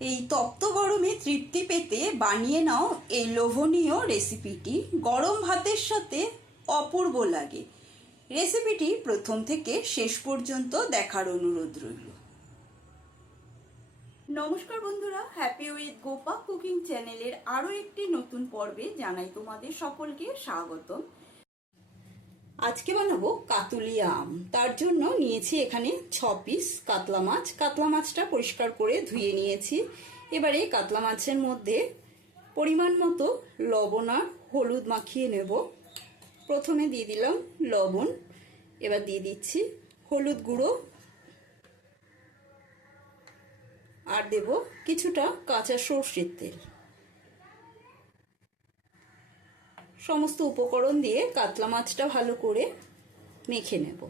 এই তপ্ত গরমে তৃপ্তি পেতে বানিয়ে নাও এই লোভনীয় রেসিপিটি। গরম ভাতের সাথে অপূর্ব লাগে। রেসিপিটি প্রথম থেকে শেষ পর্যন্ত দেখার অনুরোধ রইল। নমস্কার বন্ধুরা হ্যাপি উইথ গোপা কুকিং চ্যানেলের আরও একটি নতুন পর্বে জানাই তোমাদের সকলকে স্বাগতম। আজকে বানাবো কাতুলিয়া আম। তার জন্য নিয়েছি এখানে ছ পিস কাতলা মাছ। কাতলা মাছটা পরিষ্কার করে ধুয়ে নিয়েছি। এবারে কাতলা মাছের মধ্যে পরিমাণ মতো লবণ আর হলুদ মাখিয়ে নেব। প্রথমে দিয়ে দিলাম লবণ। এবার দিয়ে দিচ্ছি হলুদ গুঁড়ো। আর দেব কিছুটা কাঁচা সর্ষের তেল। সমস্ত উপকরণ দিয়ে কাতলা মাছটা ভালো করে মেখে নেব।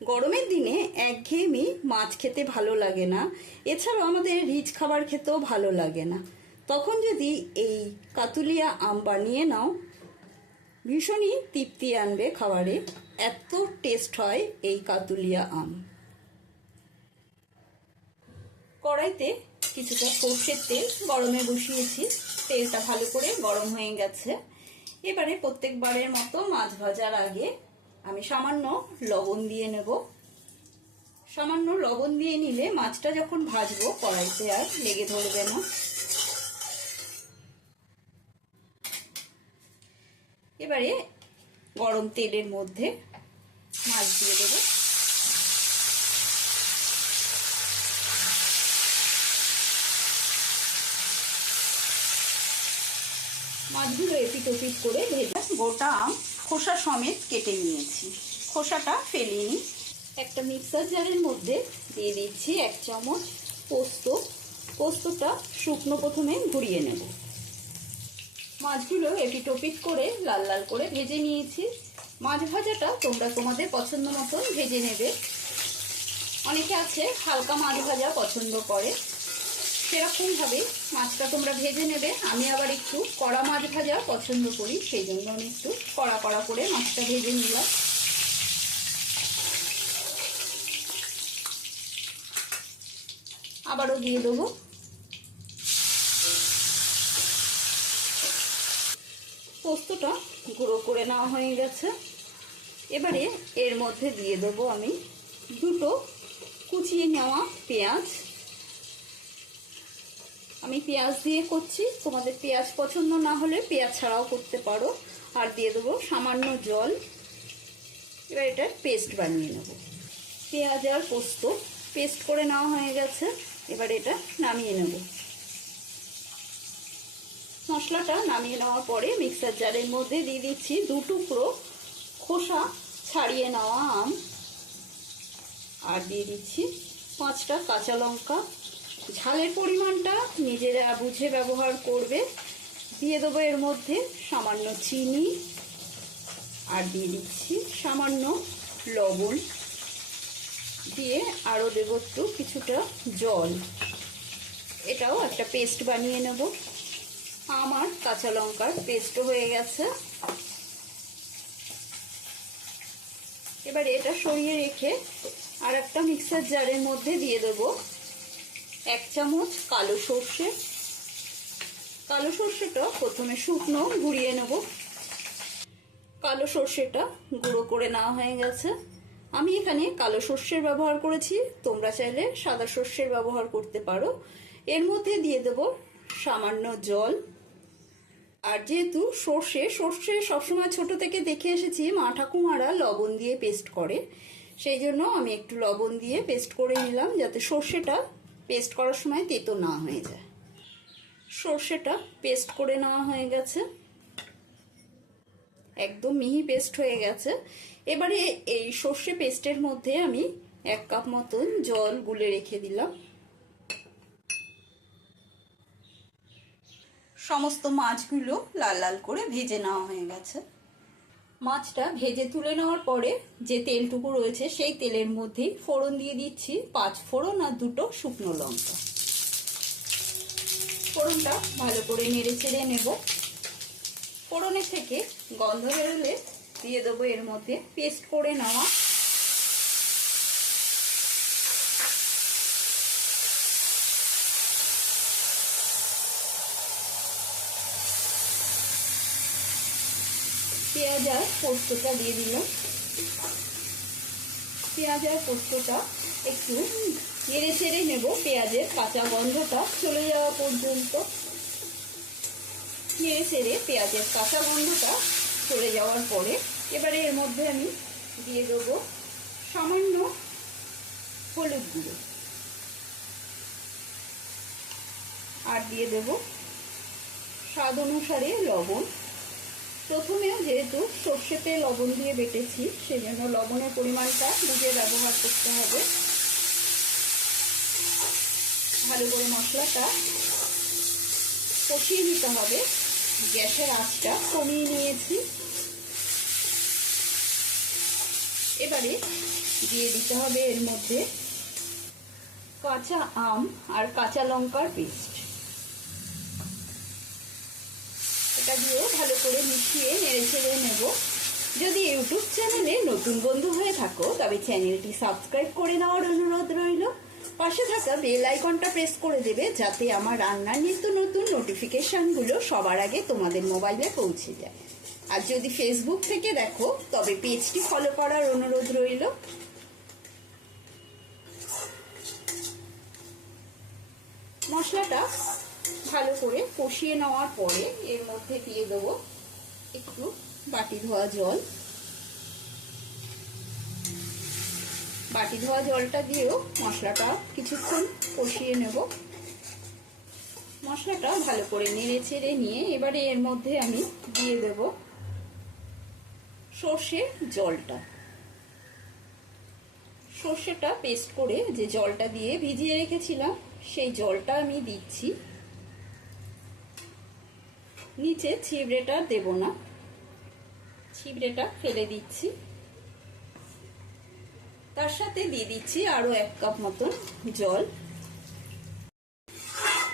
গরমের দিনে একঘেয়েমি মাছ খেতে ভালো লাগে না। এছাড়াও আমাদের রিচ খাবার খেতেও ভালো লাগে না। তখন যদি এই কাতুলিয়া আম বানিয়ে নাও, ভীষণই তৃপ্তি আনবে খাবারে। এত টেস্ট হয় এই কাতুলিয়া আম। কড়াইতে কিছুটা সর্ষের তেল গরমে বসিয়েছি। তেলটা ভালো করে গরম হয়ে গেছে। এবারে প্রত্যেকবারের মতো মাছ ভাজার আগে আমি সামান্য লবণ দিয়ে নেব। সামান্য লবণ দিয়ে নিলে মাছটা যখন ভাজবো, কড়াইতে আর লেগে ধরবে না। এবারে গরম তেলের মধ্যে মাছ দিয়ে দেবো। মাছগুলো এপিট ওপিট করে ভেজা গোটা আম খোসা সমেত কেটে নিয়েছি। খোসাটা ফেলে নিই। একটা মিক্সার জারের মধ্যে দিয়ে দিচ্ছি এক চামচ পোস্ত। পোস্তটা শুকনো প্রথমে ঘুরিয়ে নেব। মাছগুলো এপিট ওপিট করে লাল লাল করে ভেজে নিয়েছি। মাছ ভাজাটা তোমরা তোমাদের পছন্দ মতন ভেজে নেবে। অনেকে আছে হালকা মাছ ভাজা পছন্দ করে। সেরকমভাবে মাছটা তোমরা ভেজে নেবে। আমি আবার একটু কড়া মাছ ভাজা পছন্দ করি, সেই জন্য আমি একটু কড়া কড়া করে মাছটা ভেজে নিলাম। আবারও দিয়ে দেবো। পোস্তটা গুঁড়ো করে নেওয়া হয়ে গেছে। এবারে এর মধ্যে দিয়ে দেবো আমি দুটো কুচিয়ে নেওয়া পেঁয়াজ। আমি পেঁয়াজ দিয়ে করছি। তোমাদের পেঁয়াজ পছন্দ না হলে পেঁয়াজ ছাড়াও করতে পারো। আর দিয়ে দেবো সামান্য জল। এবার এটার পেস্ট বানিয়ে নেব। পেঁয়াজ আর পোস্ত পেস্ট করে নেওয়া হয়ে গেছে। এবার এটা নামিয়ে নেব। মশলাটা নামিয়ে নেওয়ার পরে মিক্সার জারের মধ্যে দিয়ে দিচ্ছি দু টুকরো খোসা ছাড়িয়ে নেওয়া আম। আর দিয়ে দিচ্ছি পাঁচটা কাঁচা লঙ্কা। ঝালের পরিমাণটা নিজেরা বুঝে ব্যবহার করবে। দিয়ে দেবো এর মধ্যে সামান্য চিনি আর দিয়ে দিচ্ছি সামান্য লবণ। দিয়ে আরও দেবো একটু কিছুটা জল। এটাও একটা পেস্ট বানিয়ে নেব। আমার কাঁচা লঙ্কার পেস্টও হয়ে গেছে। এবার এটা সরিয়ে রেখে আর একটা মিক্সার জারের মধ্যে দিয়ে দেবো। এক চামচ কালো সর্ষে। কালো সর্ষেটা প্রথমে শুকনো গুঁড়িয়ে নেব। কালো সর্ষেটা গুঁড়ো করে নেওয়া হয়ে গেছে। আমি এখানে কালো সর্ষের ব্যবহার করেছি। তোমরা চাইলে সাদা সর্ষের ব্যবহার করতে পারো। এর মধ্যে দিয়ে দেব সামান্য জল। আর যেহেতু সর্ষে সর্ষে সবসময় ছোট থেকে দেখে এসেছি, মা ঠাকুমারা লবণ দিয়ে পেস্ট করে। সেই জন্য আমি একটু লবণ দিয়ে পেস্ট করে নিলাম, যাতে সর্ষেটা পেস্ট করার সময় তেতো না হয়ে যায়। সর্ষেটা পেস্ট করে নেওয়া হয়ে গেছে। একদম মিহি পেস্ট হয়ে গেছে। এবারে এই সর্ষে পেস্টের মধ্যে আমি এক কাপ মতন জল গুলে রেখে দিলাম। সমস্ত মাছগুলো লাল লাল করে ভেজে নেওয়া হয়ে গেছে। মাছটা ভেজে তুলে নেওয়ার পরে যে তেলটুকু রয়েছে, সেই তেলের মধ্যেই ফোড়ন দিয়ে দিচ্ছি পাঁচ ফোড়ন আর দুটো শুকনো লঙ্কা। ফোড়নটা ভালো করে নেড়ে চেড়ে নেব। ফোড়নের থেকে গন্ধ বেরোলে দিয়ে দেবো এর মধ্যে পেস্ট করে নেওয়া পেঁয়াজ আর পোস্তটা দিয়ে দিলাম। পেঁয়াজ আর পোস্তটা একটু নেড়ে চেড়ে নেব। পেঁয়াজের কাঁচা গন্ধটা চলে যাওয়া পর্যন্ত। নেড়ে চেড়ে পেঁয়াজের কাঁচা গন্ধটা চলে যাওয়ার পরে এবারে এর মধ্যে আমি দিয়ে দেবো সামান্য হলুদ গুঁড়ো। আর দিয়ে দেব স্বাদ অনুসারে লবণ। প্রথমেও যেহেতু সর্ষেতে লবণ দিয়ে বেটেছি, সেজন্য লবণের পরিমাণটা বুঝে ব্যবহার করতে হবে। ভালো করে মশলাটা কষিয়ে নিতে হবে। গ্যাসের আঁচটা কমিয়ে নিয়েছি। এবারে দিয়ে দিতে হবে এর মধ্যে কাঁচা আম আর কাঁচা লঙ্কার পেস্ট। এটা দিয়েও ভালো করে মিশিয়ে নেড়ে ছেড়ে নেব। যদি ইউটিউব চ্যানেলে নতুন বন্ধু হয়ে থাকো, তবে চ্যানেলটি সাবস্ক্রাইব করে নেওয়ার অনুরোধ রইল। পাশে থাকা বেল আইকনটা প্রেস করে দেবে, যাতে আমার রান্নার নিত্য নতুন নোটিফিকেশানগুলো সবার আগে তোমাদের মোবাইলে পৌঁছে যায়। আর যদি ফেসবুক থেকে দেখো, তবে পেজটি ফলো করার অনুরোধ রইল। মশলাটা ভালো করে কষিয়ে নেওয়ার পরে এর মধ্যে দিয়ে দেবো একটু বাটি ধোয়া জল। বাটি ধোয়া জলটা দিয়েও মশলাটা কিছুক্ষণ কষিয়ে নেব। মশলাটা ভালো করে নেড়ে ছেড়ে নিয়ে এবারে এর মধ্যে আমি দিয়ে দেব সর্ষে জলটা। সর্ষেটা পেস্ট করে যে জলটা দিয়ে ভিজিয়ে রেখেছিলাম, সেই জলটা আমি দিচ্ছি। নিচে ছিবড়েটা দেব না। ছিবড়েটা ফেলে দিচ্ছি। তার সাথে দিয়ে দিচ্ছি আরও এক কাপ মতন জল।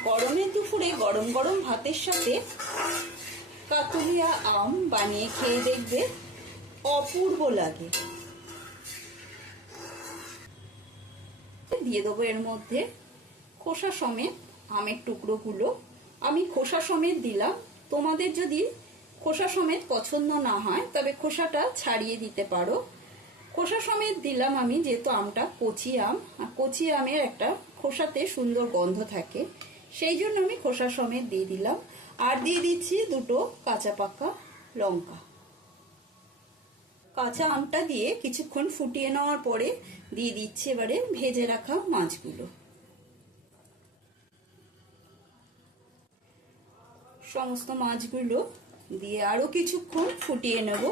গরমের দুপুরে গরম গরম ভাতের সাথে কাতুলিয়া আম বানিয়ে খেয়ে দেখবে অপূর্ব লাগে। দিয়ে দেবো এর মধ্যে খোসা সমেত আমের টুকরোগুলো। আমি খোসা সমেত দিলাম। তোমাদের যদি খোসা সমেত পছন্দ না হয়, তবে খোসাটা ছাড়িয়ে দিতে পারো। খোসা সমেত দিলাম আমি, যেহেতু আমটা কচি আম, আর কচি আমের একটা খোসাতে সুন্দর গন্ধ থাকে, সেই জন্য আমি খোসা সমেত দিয়ে দিলাম। আর দিয়ে দিচ্ছি দুটো কাঁচা পাকা লঙ্কা। কাঁচা আমটা দিয়ে কিছুক্ষণ ফুটিয়ে নেওয়ার পরে দিয়ে দিচ্ছি এবারে ভেজে রাখা মাছগুলো। সমস্ত মাছগুলো দিয়ে আরও কিছুক্ষণ ফুটিয়ে নেব।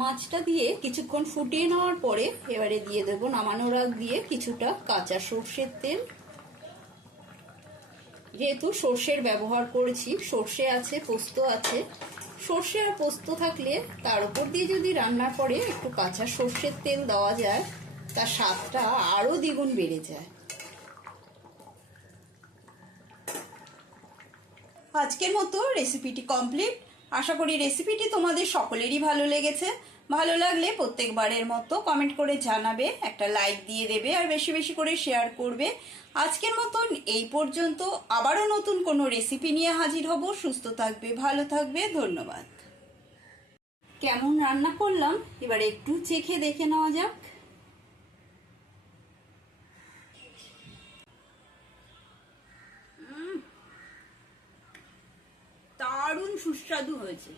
মাছটা দিয়ে কিছুক্ষণ ফুটিয়ে নেওয়ার পরে এবারে দিয়ে দেব নামানোর আগ দিয়ে কিছুটা কাঁচা সর্ষের তেল। যেহেতু সর্ষের ব্যবহার করেছি, সর্ষে আছে, পোস্ত আছে। সর্ষে আর পোস্ত থাকলে তার উপর দিয়ে যদি রান্নার পরে একটু কাঁচা সর্ষের তেল দেওয়া যায় তার স্বাদটা আরও দ্বিগুণ বেড়ে যায়। আজকের মতো রেসিপিটি কমপ্লিট আশা করি রেসিপিটি তোমাদের সকলেরই ভালো লেগেছে। ভালো লাগলে প্রত্যেকবারের মতো কমেন্ট করে জানাবে, একটা লাইক দিয়ে দেবে আর বেশি বেশি করে শেয়ার করবে। আজকের মতন এই পর্যন্ত আবারও নতুন কোনো রেসিপি নিয়ে হাজির হব। সুস্থ থাকবে, ভালো থাকবে, ধন্যবাদ। কেমন রান্না করলাম? এবার একটু চেখে দেখে নেওয়া যাক। দারুণ সুস্বাদু হয়েছে।